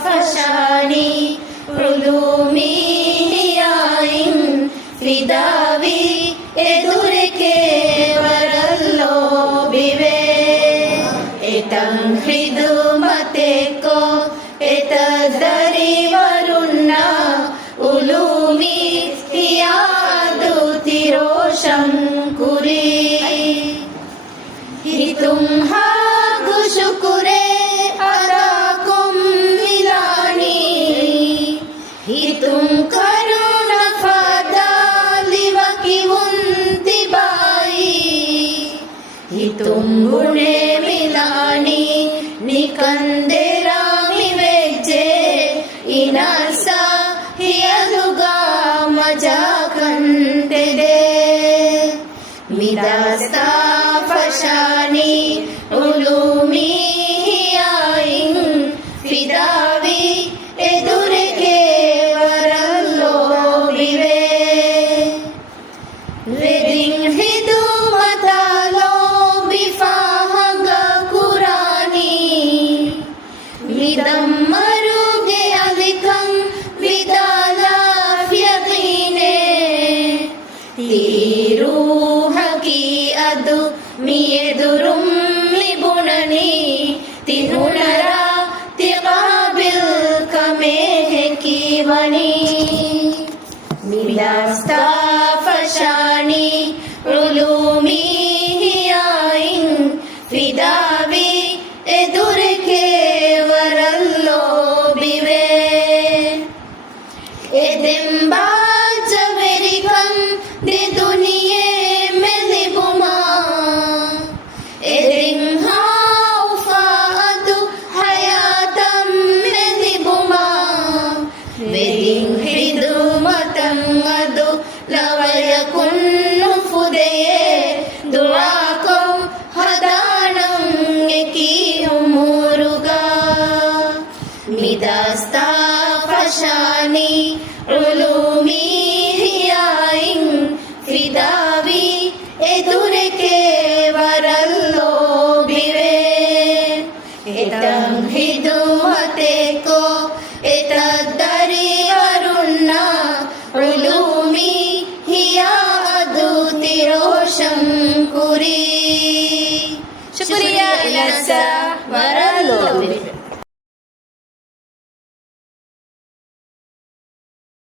لتستفشاني علومي هياين فداوي എതുരക്കെ വരല്ലോ ബിവേ എതം ഹിദുമതേക്കോ എതദരി വരുന്ന ഉലൂമി ഹിയാദു തിരോഷം കുരി ഹിതും ഹാഗു ശുക്രേ അദാകും മിലാനി ഹിതും കരുണ ഫദാലിവകി हितुम गुणे मिलानी निकंदेरामी वेजे इनासा हियदुगा मजा कंटे दे मिदास्ता फशानी उलूमी हियाइन फिदावी एदुरके वरल्लो बिवे वेदिंग हिदु मतालो മിതം മരുകെ അധികം വിദാലാഫ്യഖീനെ തീരൂഹകി അദു മിയദുറും ലിബുനനി തിനുനര തിഖാബിൽ കമേഹകി വനി മിലാസ്താഫശാനി ഉലൂമി ഹിയായിൻ ഫിദാവി എതുരക്കെ വരല്ലോ ബിവേ എദെംബാ ജവരികം ദി ദുനിയേ മെലിബുമാ എദിൻ ഹൗഫാദു ഹയാതം മെലിബുമാ വെദിൻ ഹിദുമതം അദു ലവയകുന്നു ഫുദയേ ദുആകോ ഹദാനം മിദാസ്താഫശാനി ഉലൂമി ഹിയായിൻ ഫിദാവി എതുരക്കെ വരല്ലോ ബിവേ എതം ഹിദുമതേക്കോ എതദരി വരുന്ന ഉലൂമി ഹിയാദു തിരോഷം കുരി